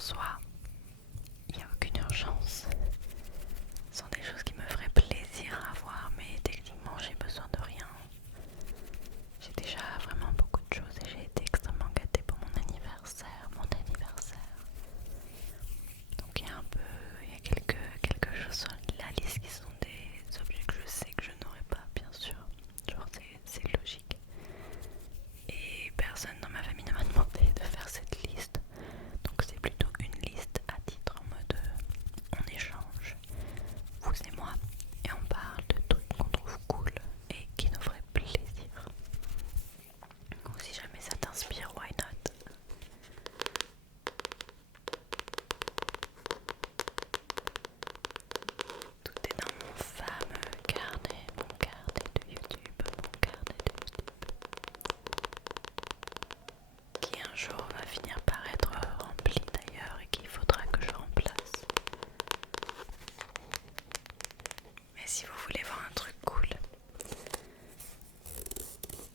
soi, il n'y a aucune urgence. Ce sont des choses qui me feraient plaisir à voir, mais techniquement j'ai besoin de rien. J'ai déjà vraiment beaucoup de choses et j'ai été extrêmement gâtée pour mon anniversaire. Donc il y a quelque chose sur la liste qui sont des objets que je sais que je n'aurai pas, bien sûr. Genre c'est logique. Et personne dans ma famille ne m'a demandé de faire cette liste. Donc c'est plutôt une liste à titre en mode on échange, vous et moi, et on parle de trucs qu'on trouve cool et qui nous feraient plaisir. Donc si jamais ça t'inspire, why not? Tout est dans mon fameux carnet, mon carnet de YouTube, qui un jour va finir par être rempli d'ailleurs et qu'il faudra que je remplace. Mais si vous voulez voir un truc cool,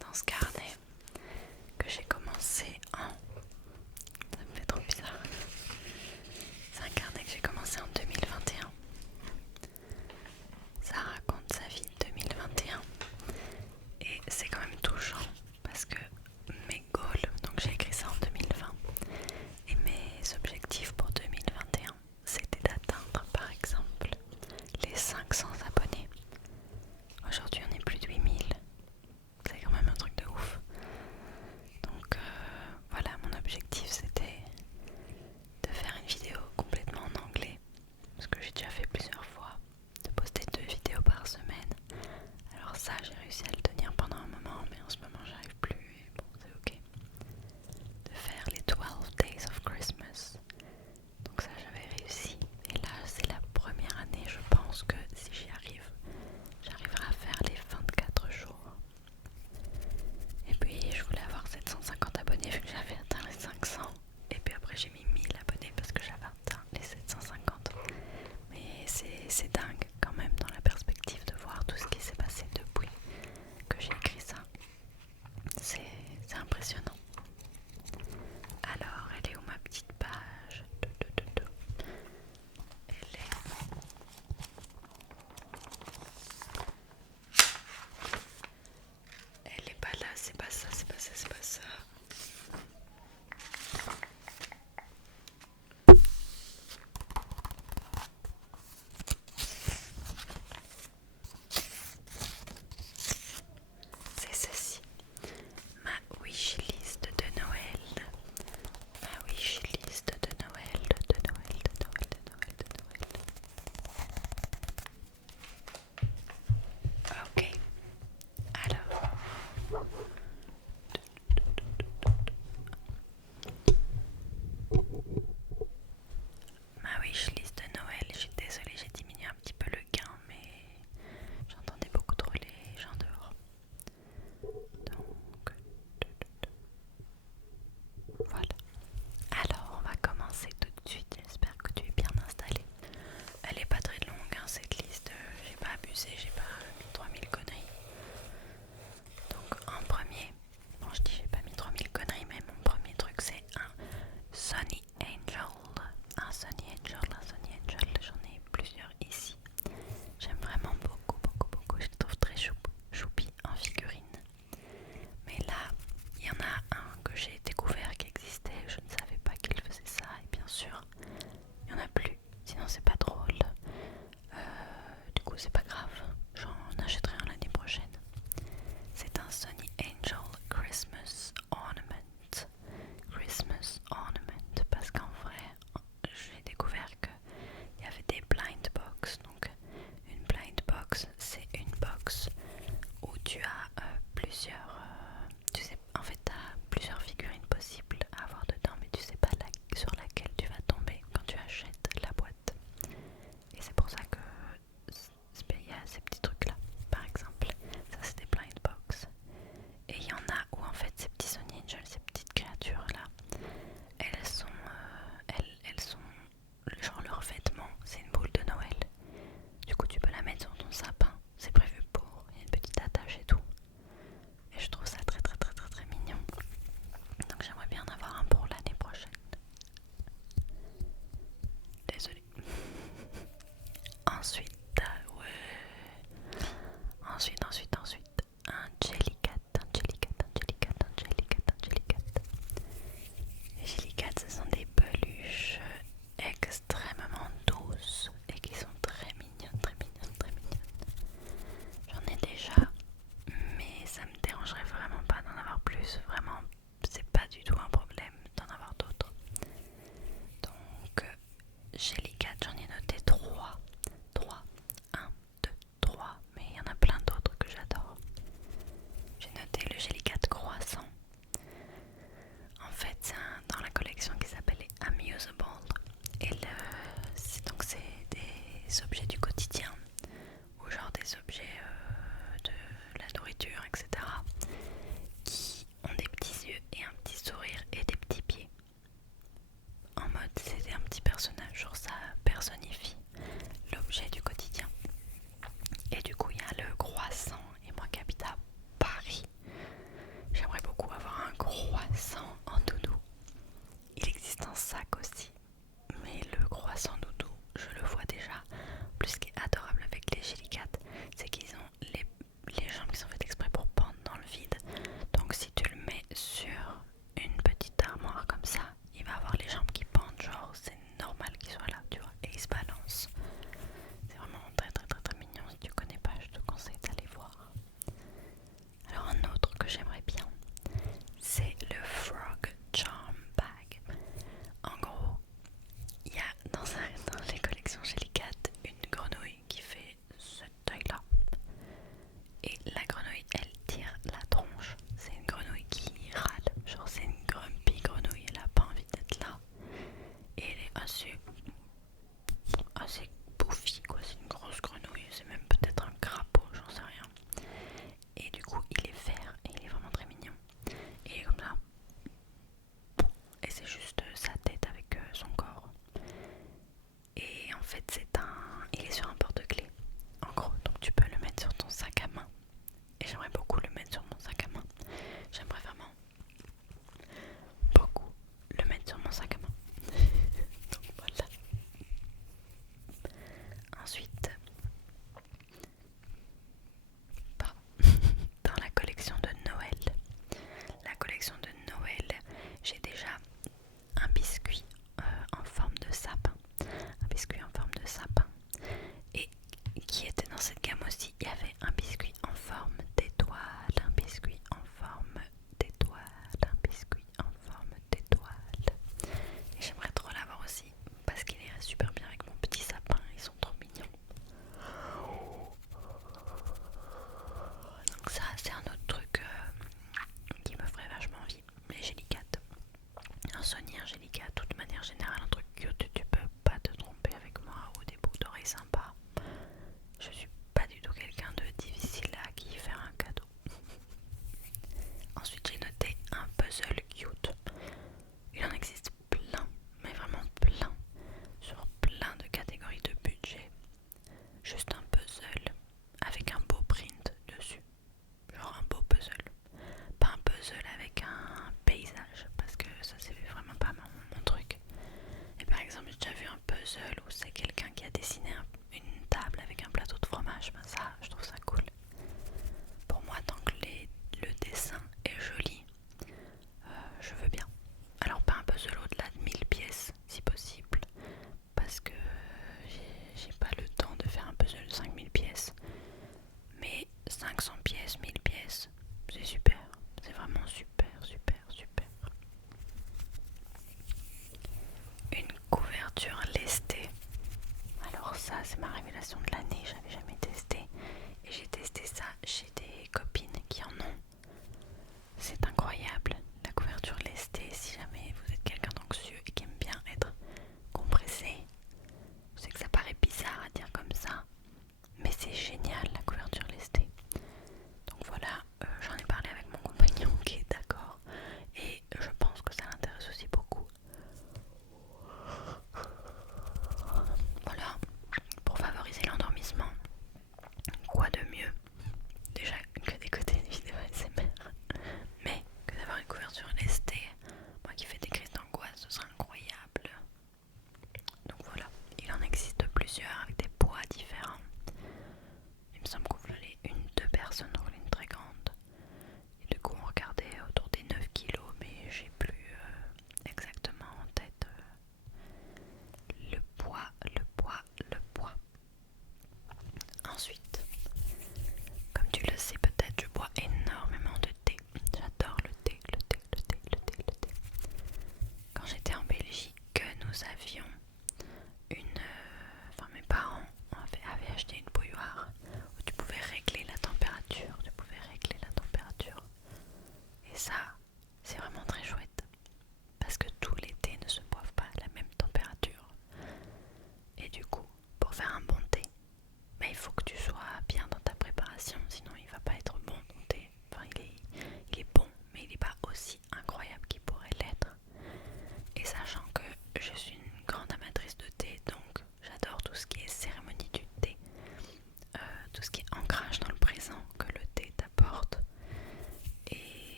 dans ce carnet que j'ai commencé en... Ça me fait trop bizarre. C'est un carnet que j'ai commencé en 2021. Ça raconte sa vie 2021 et c'est quand même touchant parce que mes goals, donc j'ai écrit ça en 2020 et mes objectifs pour 2021 c'était d'atteindre par exemple les 500 abonnés. Aujourd'hui on est plus de 8000, c'est quand même un truc de ouf. Donc voilà, mon objectif c'était de faire une vidéo complètement en anglais c'est un petit personnage, genre ça personnifie l'objet du quotidien. Et du coup il y a le croissant, et moi qui habite à Paris, j'aimerais beaucoup avoir un croissant en doudou. Il existe un sac aussi, mais le croissant doudou, je le vois déjà. Plus ce qui est adorable avec les Gélicat, c'est qu'ils ont les jambes qui sont faites exprès pour pendre dans le vide. Donc si tu le mets sur une petite armoire comme ça, il va avoir les jambes qui pendent, genre c'est normal qu'il soit là, tu vois, et il se balance. C'est vraiment très très très très mignon. Si tu connais pas, je te conseille d'aller voir. Alors un autre que j'aimerais bien, c'est le Frog Charm Bag. En gros, il y a dans les collections Gélicat une grenouille qui fait cette taille là. Et la grenouille, elle tire la tronche. C'est une grenouille qui râle. Genre c'est une grumpy grenouille, elle a pas envie d'être là. Et elle est assez bouffi quoi. C'est une grosse grenouille, c'est même peut-être un crapaud, j'en sais rien. Et du coup il est vert et il est vraiment très mignon. Et il est comme ça. Et c'est juste sa tête avec son corps. Et en fait il est sur un porte-clés. En gros, donc tu peux le mettre sur ton sac à main. Et j'aimerais beaucoup le mettre sur mon sac à main. J'aimerais vraiment beaucoup le mettre sur mon sac à main. Donc voilà. Ensuite, pardon, dans la collection de Noël. La collection de Noël, j'ai déjà un biscuit en forme de sapin. Un biscuit en forme de sapin. Et qui était dans cette gamme aussi, il y avait un biscuit en forme d'étoile, un biscuit en forme d'étoile, un biscuit en forme d'étoile. Et j'aimerais trop l'avoir aussi parce qu'il irait super bien avec mon petit sapin, ils sont trop mignons. Donc ça c'est un autre truc qui me ferait vachement envie. Les Gélicat, un Sony, un Gélicat, de toute manière générale, un truc cute, tu peux pas te tromper avec moi, ou des boucles d'oreilles sympas. Je suis pas du tout quelqu'un de difficile à qui faire un cadeau. Ensuite j'ai noté un puzzle cute. Il en existe plein, mais vraiment plein, sur plein de catégories de budget. Juste un puzzle avec un beau print dessus. Genre un beau puzzle. Pas un puzzle avec un paysage, parce que ça c'est vraiment pas mon truc. Et par exemple j'ai déjà vu un puzzle où c'est quelqu'un qui a dessiné une table avec un plateau de fromage. Ben ça, je trouve ça cool. Pour moi, tant que le dessin est joli, je veux bien. Alors pas un puzzle au-delà de 1000 pièces si possible, parce que j'ai pas le temps de faire un puzzle de 5000 pièces. Mais 500 pièces, 1000 pièces, c'est super. C'est vraiment super, super, super. Une couverture lestée. Alors ça, c'est ma révélation de l'année, j'avais jamais testé. Et j'ai testé ça chez des copines qui en ont. C'est incroyable, la couverture lestée. Si jamais vous êtes quelqu'un d'anxieux et qui aime bien être compressé, je sais que ça paraît bizarre à dire comme ça, mais c'est génial la couverture lestée. Donc voilà, j'en ai parlé avec mon compagnon qui est d'accord et je pense que ça l'intéresse aussi beaucoup. Voilà, pour favoriser l'endormissement, quoi de mieux? Déjà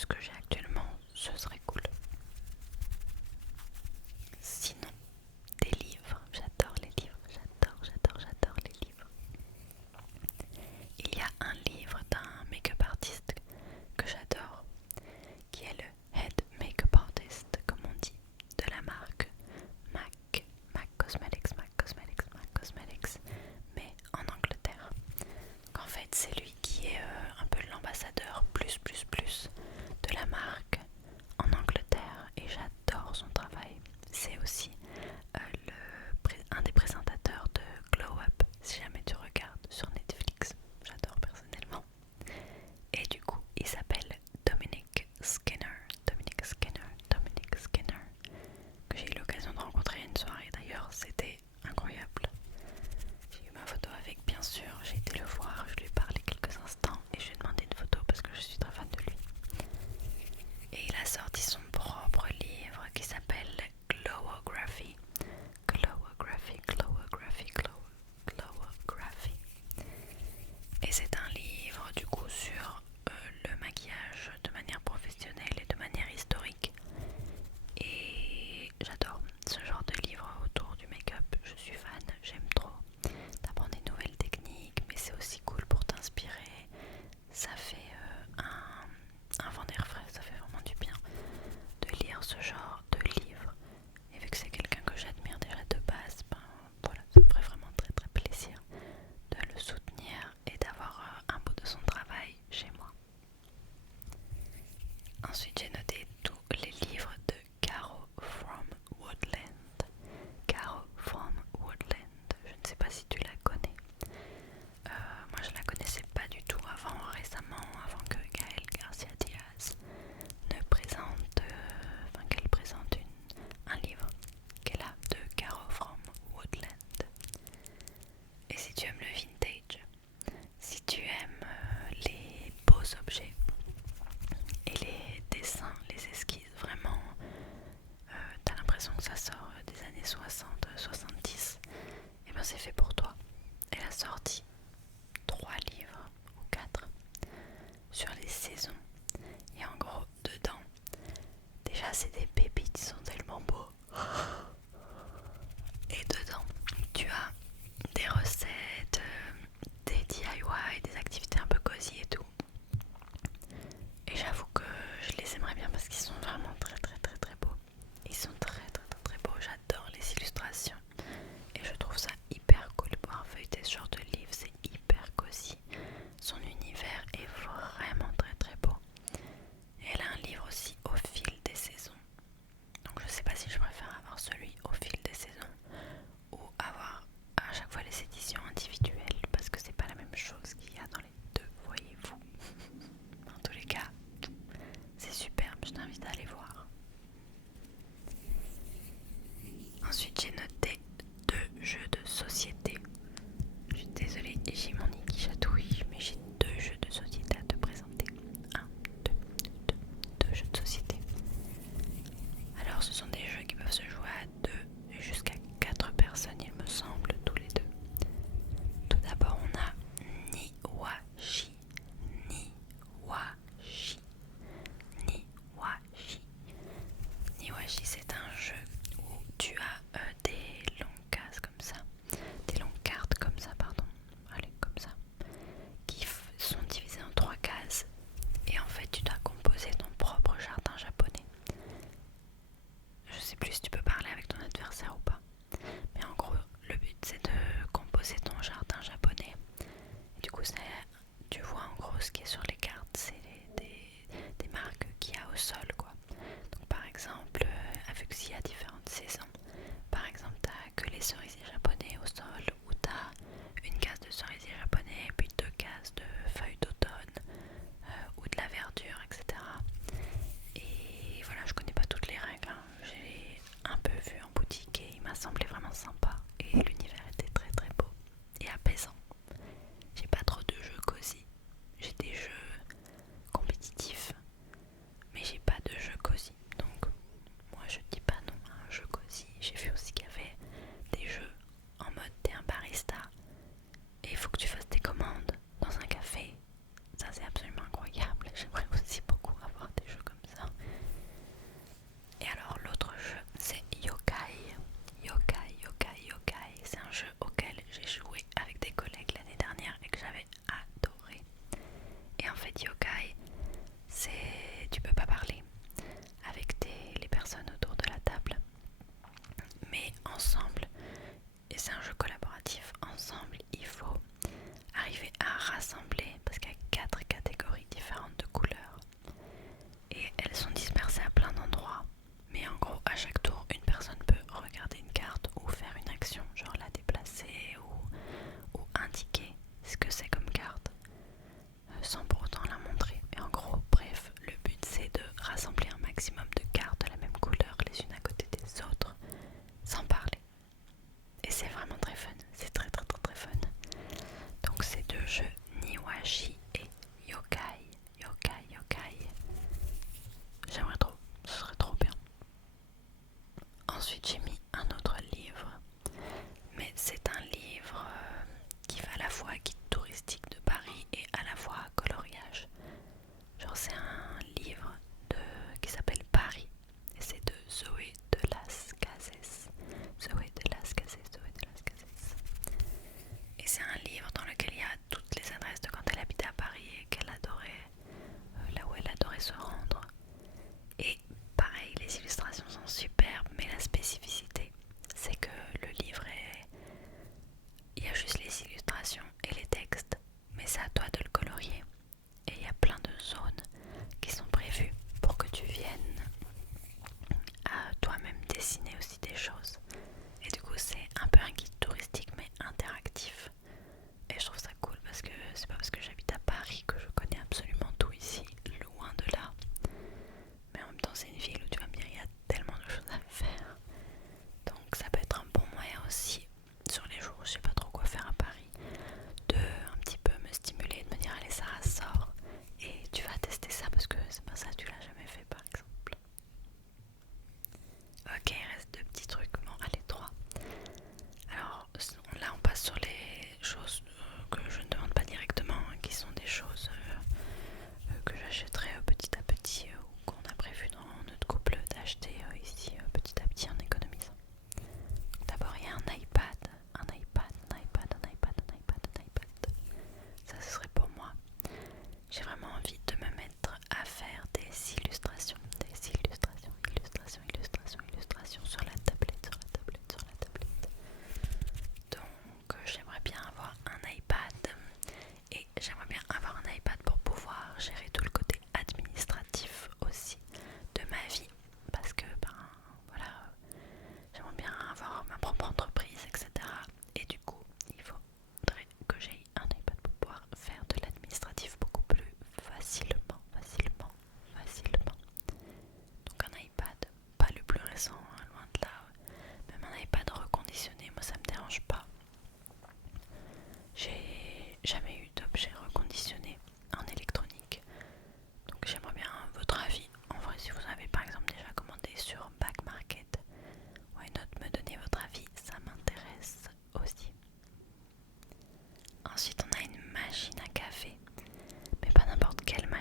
ce que j'ai actuellement, ce serait cool. Sinon, des livres, j'adore les livres, j'adore les livres. Il y a un livre d'un make-up artiste que j'adore, qui est le Head Makeup Artist, comme on dit, de la marque MAC Cosmetics, mais en Angleterre. En fait, c'est lui qui est un peu l'ambassadeur plus de la marque en Angleterre et j'adore son travail. C'est aussi un des présentateurs de Glow Up, si jamais tu regardes sur Netflix. J'adore personnellement. Et du coup, il s'appelle Dominic Skinner, que j'ai eu l'occasion de rencontrer à une soirée d'ailleurs, c'était incroyable. J'ai eu ma photo avec, bien sûr, j'ai été le voir, je lui ai parlé quelques instants et je lui ai demandé une photo parce que je suis très fan de lui. Et il a sorti son propre livre qui s'appelle Glowography. Et c'est un livre du coup sur le maquillage de manière professionnelle et de manière historique. Et j'adore ce genre de livre autour du make-up, je suis fan, j'aime trop. D'apprendre des nouvelles techniques, mais c'est aussi cool pour t'inspirer. Ça fait un vent d'air frais, ça fait vraiment du bien de lire ce genre de livre. Et vu que c'est quelqu'un que j'admire déjà de base, ben voilà, ça me ferait vraiment très plaisir de le soutenir et d'avoir un bout de son travail chez moi. Ensuite, j'ai noté tous les livres de Caro from Woodland. Caro from Woodland, je ne sais pas si tu la connais. Moi, je la connaissais pas du tout récemment, avant que Gaël Garcia Diaz ne présente, qu'elle présente un livre qu'elle a de Caro from Woodland. Et si tu aimes le vintage, si tu aimes les beaux objets et les dessins, les esquisses, vraiment, t'as l'impression que ça sort des années 60-70, et ben c'est fait pour toi. Elle a sorti 3 livres ou 4 sur les saisons. Et en gros, dedans, déjà c'est des pépites, ils sont tellement beaux. Et dedans, tu as des recettes, des DIY, des activités un peu cosy et tout. Et j'avoue que je les aimerais bien parce qu'ils sont vraiment très beaux. Ils sont très beaux, j'adore les illustrations. Et je trouve ça hyper cool de pouvoir feuilleter ce genre de livre, c'est hyper cosy. Son univers est vraiment très beau. Et elle a un livre aussi au fil des saisons. Donc je sais pas si je préfère avoir celui au fil des saisons ou avoir à chaque fois les éditions individuelles parce que c'est pas la même chose qu'il y a dans les deux, voyez-vous. En tous les cas,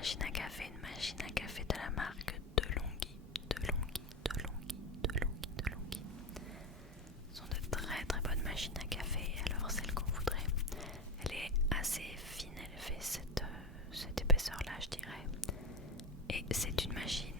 machine à café, de la marque DeLonghi. Ce sont de très très bonnes machines à café. Alors celle qu'on voudrait, elle est assez fine, elle fait cette épaisseur là je dirais. Et c'est une machine